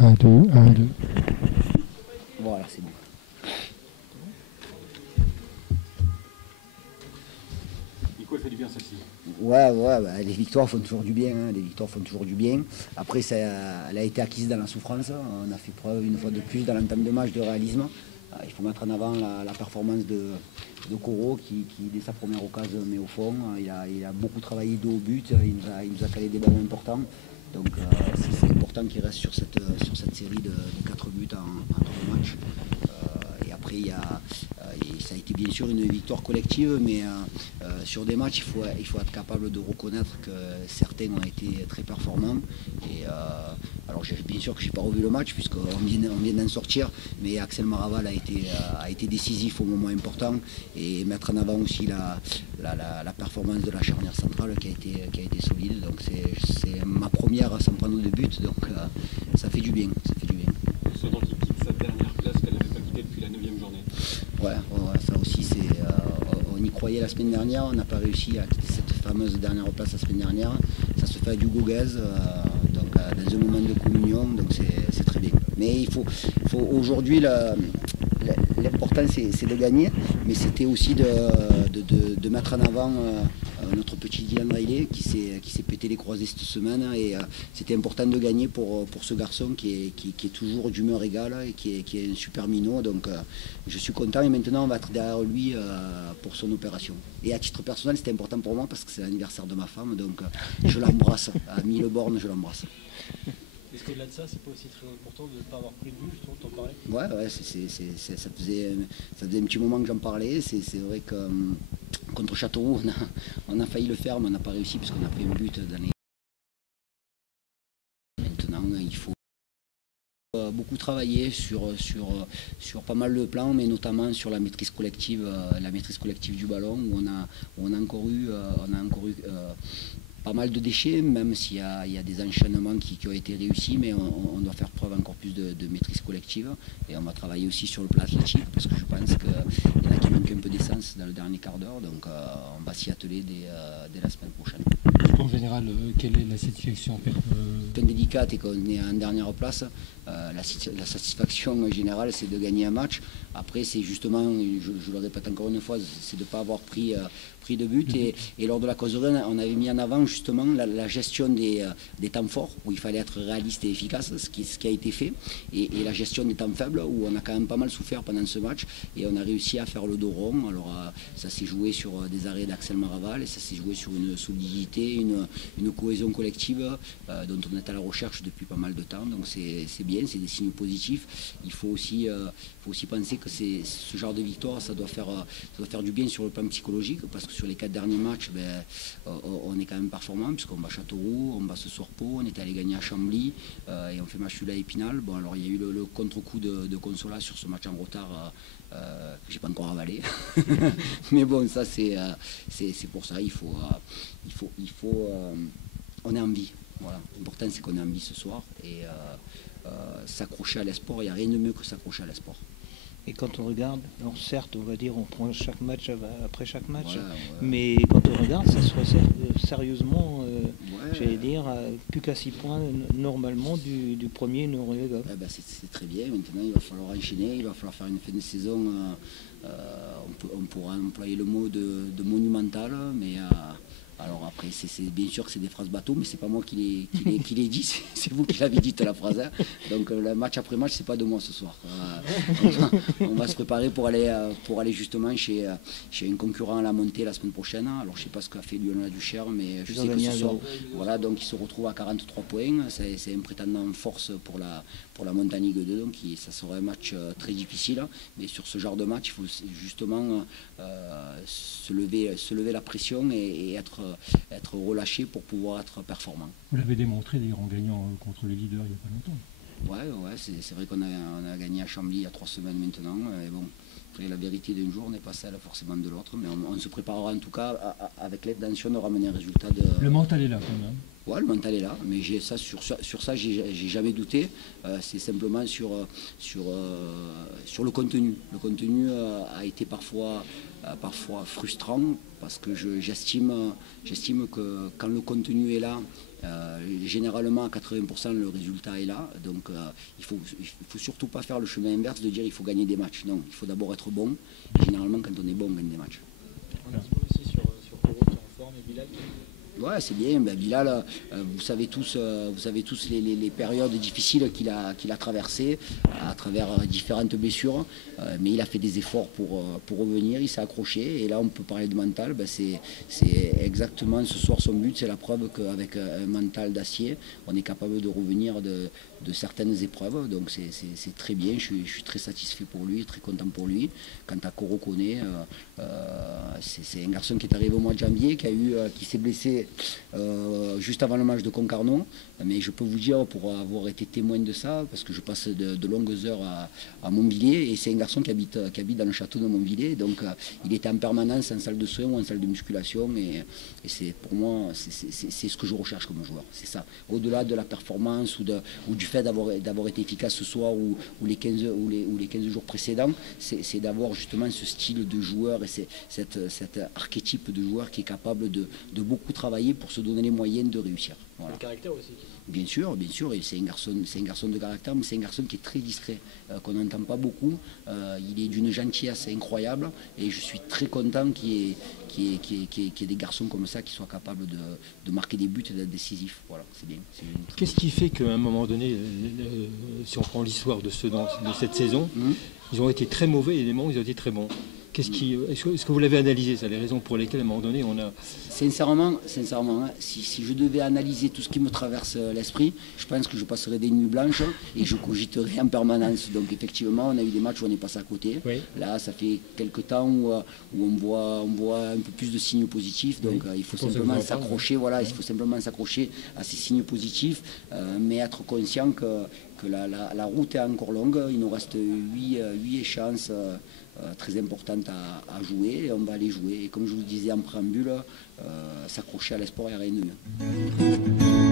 1, 2, 1, 2. Voilà, c'est bon. Nico, elle fait du bien celle-ci. Ouais, bah, les victoires font toujours du bien. Les victoires font toujours du bien. Après, elle a été acquise dans la souffrance. On a fait preuve une fois de plus dans l'entame de match de réalisme. Il faut mettre en avant la performance de Koro qui, dès sa première occasion, met au fond. Il a beaucoup travaillé dos au but. Il nous a calé des ballons importants. Donc c'est important qu'il reste sur cette série de 4 buts en 3 matchs. Et après, ça a été bien sûr une victoire collective, mais sur des matchs, il faut être capable de reconnaître que certains ont été très performants. Et, alors bien sûr que je n'ai pas revu le match puisqu'on vient d'en sortir, mais Axel Maraval a été décisif au moment important et mettre en avant aussi la performance de la charnière centrale qui a été solide. Donc c'est ma première sans prendre de but, donc ça fait du bien. Cependant qu'il quitte sa dernière place qu'elle n'avait pas quittée depuis la 9e journée. Ouais, ça aussi on y croyait la semaine dernière, on n'a pas réussi à quitter cette fameuse dernière place la semaine dernière. Ça se fait à Hugo Gaz, donc dans un moment de communion, donc c'est très bien. Mais il faut aujourd'hui l'important c'est de gagner, mais c'était aussi de mettre en avant notre petit Dylan Riley qui s'est pété les croisés cette semaine et c'était important de gagner pour ce garçon qui est toujours d'humeur égale et qui est un super minot, donc je suis content et maintenant on va être derrière lui pour son opération. Et à titre personnel c'était important pour moi parce que c'est l'anniversaire de ma femme, donc je l'embrasse, à 1000 bornes je l'embrasse. Est-ce qu'au-delà de ça, c'est pas aussi très important de ne pas avoir pris de but, justement, t'en parlais? Ouais, ça faisait un petit moment que j'en parlais. C'est vrai que contre Châteauroux, on a failli le faire, mais on n'a pas réussi puisqu'on a pris un but dans les... Maintenant, il faut beaucoup travailler sur pas mal de plans, mais notamment sur la maîtrise collective du ballon, où on a encore eu pas mal de déchets, même s'il y a des enchaînements qui ont été réussis, mais on doit faire preuve encore plus de maîtrise collective. Et on va travailler aussi sur le plan athlétique, parce que je pense qu'il y en a qui manquent un peu d'essence dans le dernier quart d'heure, donc on va s'y atteler dès la semaine prochaine. En général, quelle est la satisfaction C'est délicate et qu'on est en dernière place. La satisfaction générale, c'est de gagner un match. Après, c'est justement, je le répète encore une fois, c'est de ne pas avoir pris de but. Et lors de la causerie, on avait mis en avant justement la gestion des temps forts, où il fallait être réaliste et efficace, ce qui a été fait, et la gestion des temps faibles, où on a quand même pas mal souffert pendant ce match, et on a réussi à faire le dos rond. Alors ça s'est joué sur des arrêts d'Axel Maraval, et ça s'est joué sur une solidité, une cohésion collective dont on est à la recherche depuis pas mal de temps. Donc c'est bien, c'est des signes positifs. Il faut aussi penser que ce genre de victoire, ça doit faire du bien sur le plan psychologique, parce que sur les 4 derniers matchs, on est quand même performant, puisqu'on bat Châteauroux, on bat ce soir Pau, on était allé gagner à Chambly, et on fait match nul à Épinal. Bon, alors il y a eu le contre-coup de Consola sur ce match en retard que j'ai pas encore avalé. Mais bon, ça c'est pour ça, on est en vie. Voilà. L'important c'est qu'on est en vie ce soir, et s'accrocher à l'espoir, il n'y a rien de mieux que s'accrocher à l'espoir. Et quand on regarde, alors certes, on va dire, on prend chaque match après chaque match, Voilà, mais quand on regarde, ça se resserre sérieusement, j'allais dire, plus qu'à 6 points normalement du premier non relégable. C'est très bien, maintenant il va falloir enchaîner, il va falloir faire une fin de saison, on pourra employer le mot de monumental, mais... alors après, bien sûr que c'est des phrases bateau, mais c'est pas moi qui les dit, c'est vous qui l'avez dit la phrase. Hein. Donc le match après match, c'est pas de moi ce soir. On va se préparer pour aller justement chez un concurrent à la montée la semaine prochaine. Alors je sais pas ce qu'a fait Lyon-la-Duchère, mais je sais que ce soir, voilà, donc il se retrouve à 43 points. C'est un prétendant en force pour la montée en Ligue 2, donc ça sera un match très difficile. Mais sur ce genre de match, il faut justement se lever la pression et être relâché pour pouvoir être performant. Vous l'avez démontré d'ailleurs en gagnant contre les leaders il n'y a pas longtemps. Ouais, c'est vrai qu'on a gagné à Chambly il y a 3 semaines maintenant. Et bon, après, la vérité d'un jour n'est pas celle forcément de l'autre, mais on se préparera en tout cas avec l'intention de ramener un résultat de... Le mental est là quand même. Ouais, le mental est là, mais sur ça, j'ai jamais douté. C'est simplement sur le contenu. Le contenu a été parfois frustrant, parce que j'estime que quand le contenu est là Généralement, à 80%, le résultat est là. Donc, il faut surtout pas faire le chemin inverse de dire il faut gagner des matchs. Non, il faut d'abord être bon. Et généralement, quand on est bon, on gagne des matchs. Un petit peu aussi sur Koro qui est en forme et Bilal. Ouais, c'est bien. Ben, Bilal, vous savez tous les périodes difficiles qu'il a traversées à travers différentes blessures. Mais il a fait des efforts pour revenir, il s'est accroché. Et là, on peut parler de mental. Ben, c'est exactement ce soir son but. C'est la preuve qu'avec un mental d'acier, on est capable de revenir de certaines épreuves. Donc c'est très bien. Je suis très satisfait pour lui, très content pour lui. Quant à Koro Koné, c'est un garçon qui est arrivé au mois de janvier, qui s'est blessé juste avant le match de Concarneau. Mais je peux vous dire, pour avoir été témoin de ça, parce que je passe de longues heures à Montvilliers, et c'est un garçon qui habite dans le château de Montvilliers. Donc il était en permanence en salle de soins ou en salle de musculation. Et c'est pour moi, c'est ce que je recherche comme joueur. C'est ça. Au-delà de la performance ou du fait d'avoir été efficace ce soir ou les 15 jours précédents, c'est d'avoir justement ce style de joueur et cet archétype de joueur qui est capable de beaucoup travailler pour se donner les moyens de réussir. Voilà. Le caractère aussi. Bien sûr, et c'est un garçon de caractère, mais c'est un garçon qui est très discret, qu'on n'entend pas beaucoup. Il est d'une gentillesse incroyable et je suis très content qu'il y ait des garçons comme ça qui soient capables de marquer des buts et d'être décisifs. Voilà, c'est bien. Qu'est-ce qui fait qu'à un moment donné, si on prend l'histoire de cette saison, ils ont été très mauvais et les moments ils ont été très bons? Est-ce que vous l'avez analysé, ça, les raisons pour lesquelles à un moment donné on a... Sincèrement, hein, si je devais analyser tout ce qui me traverse l'esprit, je pense que je passerais des nuits blanches et je cogiterais en permanence. Donc effectivement, on a eu des matchs où on est passé à côté. Oui. Là, ça fait quelques temps où on voit un peu plus de signes positifs. Donc il faut simplement s'accrocher. Voilà, il faut simplement s'accrocher à ces signes positifs, mais être conscient que la route est encore longue. Il nous reste 8 échéances très importantes à jouer et on va aller jouer. Et comme je vous disais en préambule, s'accrocher à l'espoir et à rien de mieux.